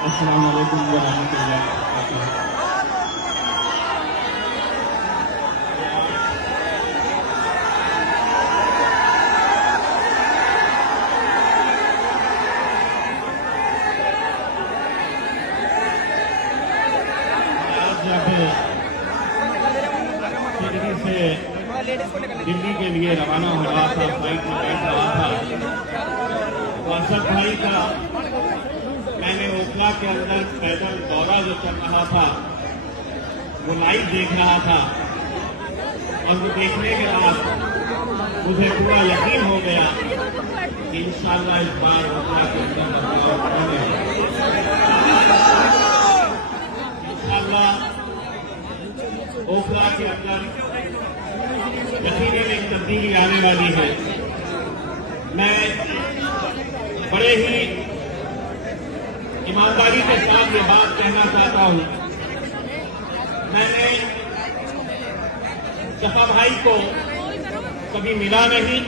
अस्सलाम वालेकुम वरहमतुल्लाहि वबरकातुहू। सिडनी से दिल्ली के लिए रवाना हो रहा था, फ्लाइट में बैठ रहा था तो असद भाई का मैंने ओखला के अंदर पैदल दौरा जो चल रहा था वो लाइव देख रहा था और वो देखने के बाद मुझे पूरा यकीन हो गया कि इंशाअल्लाह इस बार ओखला के अंदर बदलाव होंगे। इंशाअल्लाह ओखला के अंदर यकीनन एक तब्दीली आने वाली है। मैं बड़े ही ईमानदारी के साथ ये बात कहना चाहता हूं। मैंने सफा भाई को कभी मिला नहीं,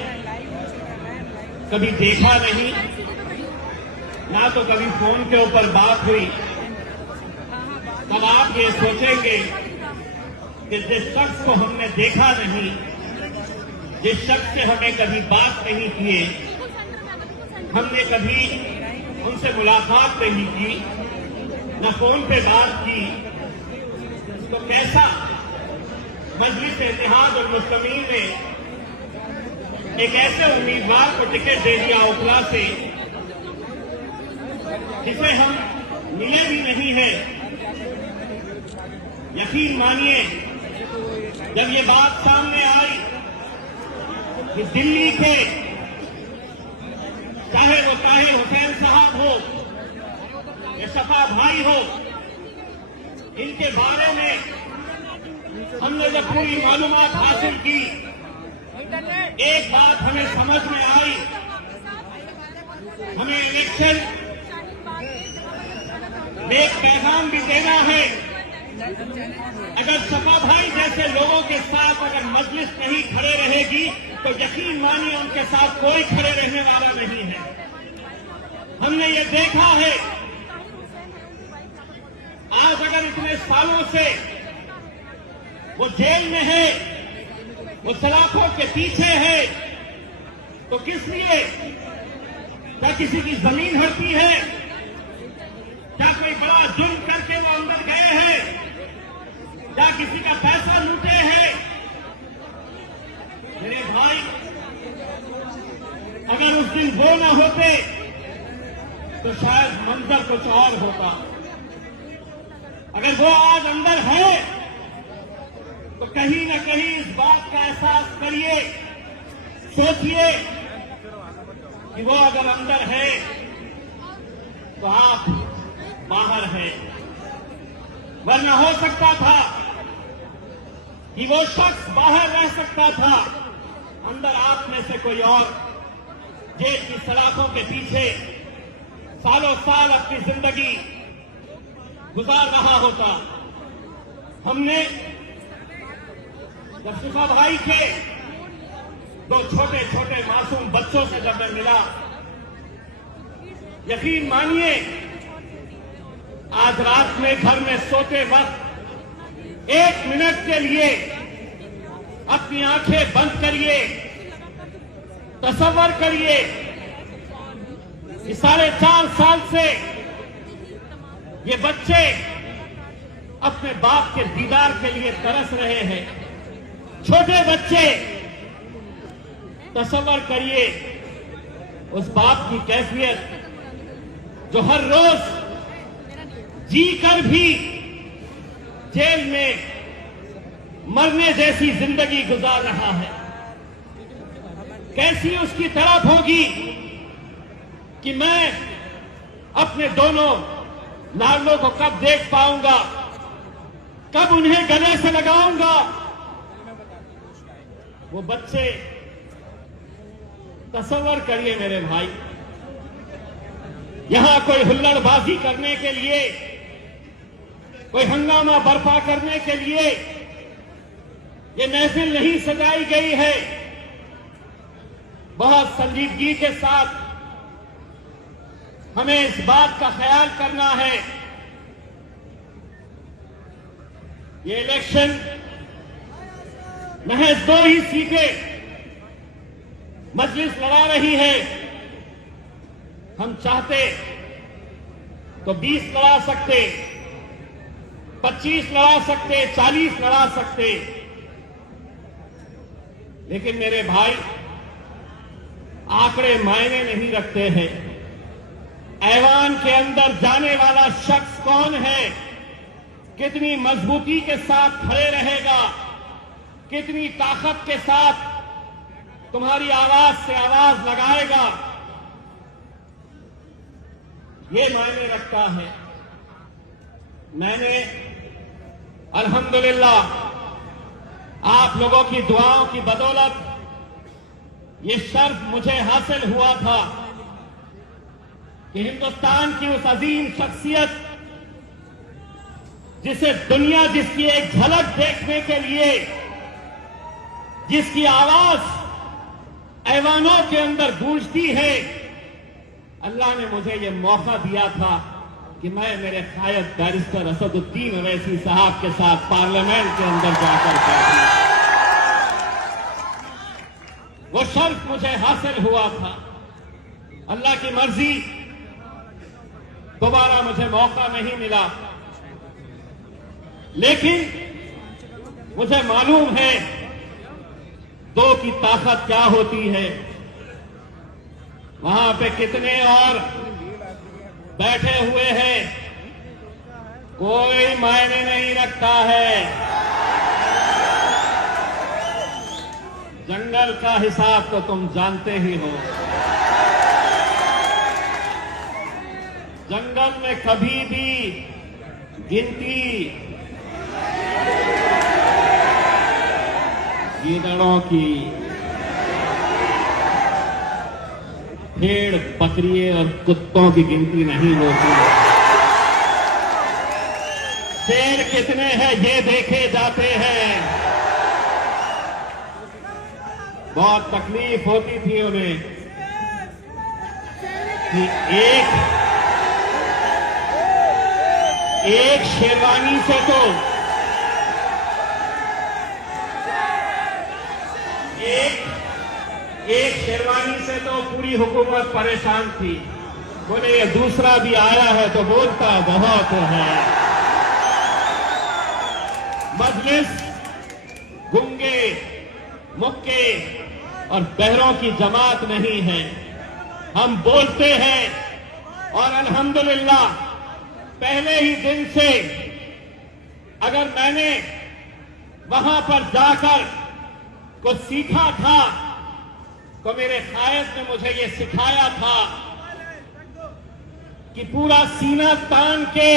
कभी देखा नहीं, ना तो कभी फोन के ऊपर बात हुई। अब आप ये सोचेंगे कि जिस शख्स को हमने देखा नहीं, जिस शख्स से हमें कभी बात नहीं किए, हमने कभी उनसे मुलाकात नहीं की, न फोन पे बात की, तो कैसा मजलिस इत्तेहाद और मुस्लिमीन ने एक ऐसे उम्मीदवार को टिकट दे दिया ओखला से जिसे हम मिले भी नहीं है। यकीन मानिए, जब ये बात सामने आई कि दिल्ली के चाहे वो ताहिर हुसैन साहब हो या सफा भाई हो, इनके बारे में हमने जब पूरी मालूमात हासिल की, एक बात हमें समझ में आई, हमें इलेक्शन में एक पैगाम भी देना है। अगर सफा भाई जैसे लोगों के साथ अगर मजलिस नहीं खड़े रहेगी तो यकीन मानिए उनके साथ कोई खड़े रहने वाला नहीं है। हमने ये देखा है, आज अगर इतने सालों से वो जेल में है, वो सलाखों के पीछे है, तो किस लिए? क्या किसी की जमीन हड़पी है? क्या कोई बड़ा जुर्म करके वो अंदर गए हैं? क्या किसी का पैसा लूटे हैं? मेरे भाई, अगर उस दिन वो न होते तो शायद मंजर कुछ और होता। अगर वो आज अंदर है तो कहीं न कहीं इस बात का एहसास करिए, सोचिए कि वो अगर अंदर है तो आप बाहर हैं। वरना हो सकता था कि वो शख्स बाहर रह सकता था, अंदर आप में से कोई और जेल की सलाखों के पीछे सालों साल अपनी जिंदगी गुजार रहा होता। हमने जब सफा भाई के दो छोटे छोटे मासूम बच्चों से जब मैं मिला, यकीन मानिए आज रात में घर में सोते वक्त 1 मिनट के लिए अपनी आंखें बंद करिए, तसव्वुर करिए कि 4.5 साल से ये बच्चे अपने बाप के दीदार के लिए तरस रहे हैं। छोटे बच्चे, तसव्वुर करिए उस बाप की कैफियत जो हर रोज जी कर भी जेल में मरने जैसी जिंदगी गुजार रहा है। कैसी उसकी तड़प होगी कि मैं अपने दोनों लाडलों को कब देख पाऊंगा, कब उन्हें गले से लगाऊंगा। वो बच्चे, तसव्वुर करिए मेरे भाई, यहां कोई हुल्लड़बाजी करने के लिए, कोई हंगामा बर्पा करने के लिए ये महफिल नहीं सजाई गई है। बहुत संजीदगी के साथ हमें इस बात का ख्याल करना है, ये इलेक्शन महज 2 ही सीटें मजलिस लड़ा रही है। हम चाहते तो 20 लड़ा सकते, 25 लड़ा सकते, 40 लड़ा सकते, लेकिन मेरे भाई आंकड़े मायने नहीं रखते हैं। ऐवान के अंदर जाने वाला शख्स कौन है, कितनी मजबूती के साथ खड़े रहेगा, कितनी ताकत के साथ तुम्हारी आवाज से आवाज लगाएगा, ये मायने रखता है। मैंने अल्हम्दुलिल्लाह आप लोगों की दुआओं की बदौलत ये शर्फ मुझे हासिल हुआ था कि हिंदुस्तान की उस अजीम शख्सियत जिसे दुनिया जिसकी एक झलक देखने के लिए, जिसकी आवाज ऐवानों के अंदर गूंजती है, अल्लाह ने मुझे ये मौका दिया था कि मैं मेरे कायद बैरिस्टर असदुद्दीन ओवैसी साहब के साथ पार्लियामेंट के अंदर जाकर बैठूं। वो शर्फ मुझे हासिल हुआ था। अल्लाह की मर्जी दोबारा मुझे मौका नहीं मिला, लेकिन मुझे मालूम है 2 की ताकत क्या होती है। वहां पे कितने और बैठे हुए हैं, कोई मायने नहीं रखता है। जंगल का हिसाब तो तुम जानते ही हो। जंगल में कभी भी गिनती गीदड़ों की, भेड़ बकरिए और कुत्तों की गिनती नहीं होती। शेर कितने हैं ये देखे जाते हैं। बहुत तकलीफ होती थी उन्हें कि एक शेरवानी से तो एक शेरवानी से तो पूरी हुकूमत परेशान थी। बोले ये दूसरा भी आया है तो बोलता बहुत है। मजलिस गूंगे, मुक्के और बहरों की जमात नहीं है। हम बोलते हैं और अल्हम्दुलिल्लाह पहले ही दिन से अगर मैंने वहां पर जाकर कुछ सीखा था तो मेरे कायद ने मुझे ये सिखाया था कि पूरा सीना तान के,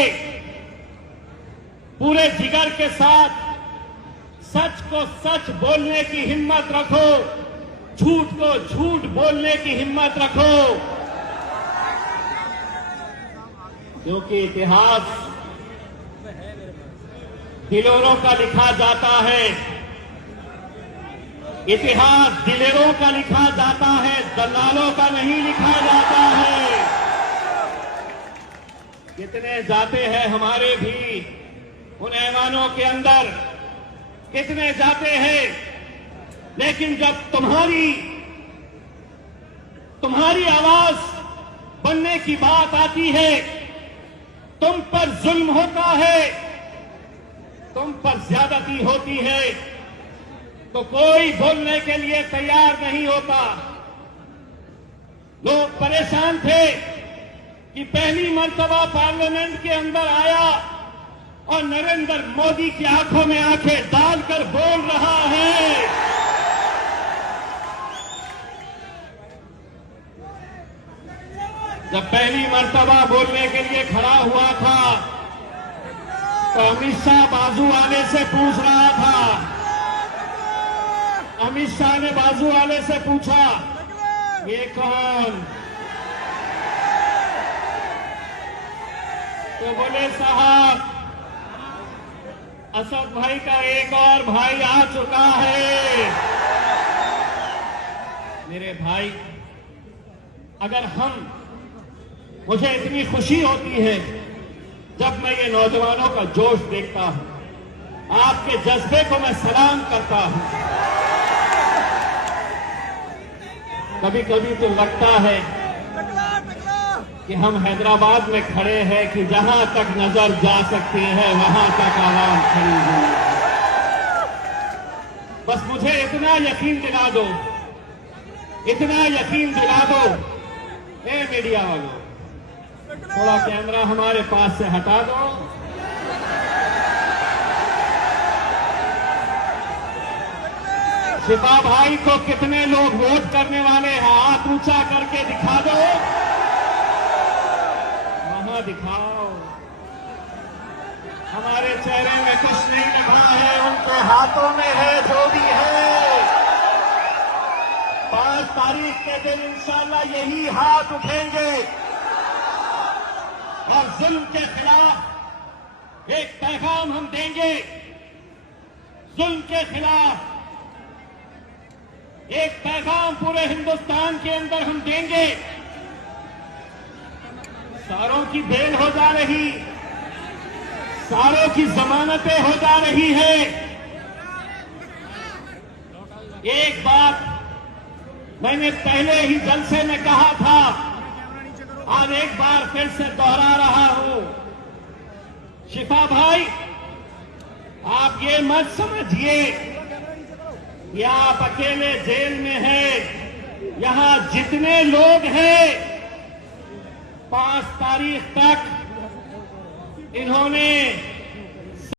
पूरे जिगर के साथ सच को सच बोलने की हिम्मत रखो, झूठ को झूठ बोलने की हिम्मत रखो, क्योंकि इतिहास दिलेरों का लिखा जाता है। इतिहास दिलेरों का लिखा जाता है, दलालों का नहीं लिखा जाता है। कितने जाते हैं हमारे भी उन ऐवानों के अंदर, कितने जाते हैं, लेकिन जब तुम्हारी आवाज बनने की बात आती है, तुम पर जुल्म होता है, तुम पर ज्यादती होती है, तो कोई बोलने के लिए तैयार नहीं होता। लोग परेशान थे कि पहली मर्तबा पार्लियामेंट के अंदर आया और नरेंद्र मोदी की आंखों में आंखें डालकर बोल रहा है। जब पहली मर्तबा बोलने के लिए खड़ा हुआ था तो अमित शाह बाजू वाले से पूछ रहा था। अमित शाह ने बाजू वाले से पूछा, ये कौन? तो बोले साहब, असद भाई का एक और भाई आ चुका है। मेरे भाई, अगर हम मुझे इतनी खुशी होती है जब मैं ये नौजवानों का जोश देखता हूं। आपके जज्बे को मैं सलाम करता हूं। कभी कभी तो लगता है कि हम हैदराबाद में खड़े हैं कि जहां तक नजर जा सकती है वहां तक आवाम खड़ी हुई है। बस मुझे इतना यकीन दिला दो, इतना यकीन दिला दो। ए मीडिया वालों, थोड़ा कैमरा हमारे पास से हटा दो। शिफा भाई को कितने लोग वोट करने वाले हैं, हाथ ऊंचा करके दिखा दो। वहां दिखाओ। हमारे चेहरे में कुछ नहीं लिखा है, उनके हाथों में है जो भी है। 5 तारीख के दिन इंशाल्लाह यही हाथ उठेंगे और जुल्म के खिलाफ एक पैगाम हम देंगे। जुल्म के खिलाफ एक पैगाम पूरे हिंदुस्तान के अंदर हम देंगे। सारों की बेल हो जा रही, सारों की जमानतें हो जा रही है। एक बात मैंने पहले ही जलसे में कहा था, आज एक बार फिर से दोहरा रहा हूं। शिफा भाई, आप ये मत समझिए कि आप अकेले जेल में हैं। यहां जितने लोग हैं 5 तारीख तक इन्होंने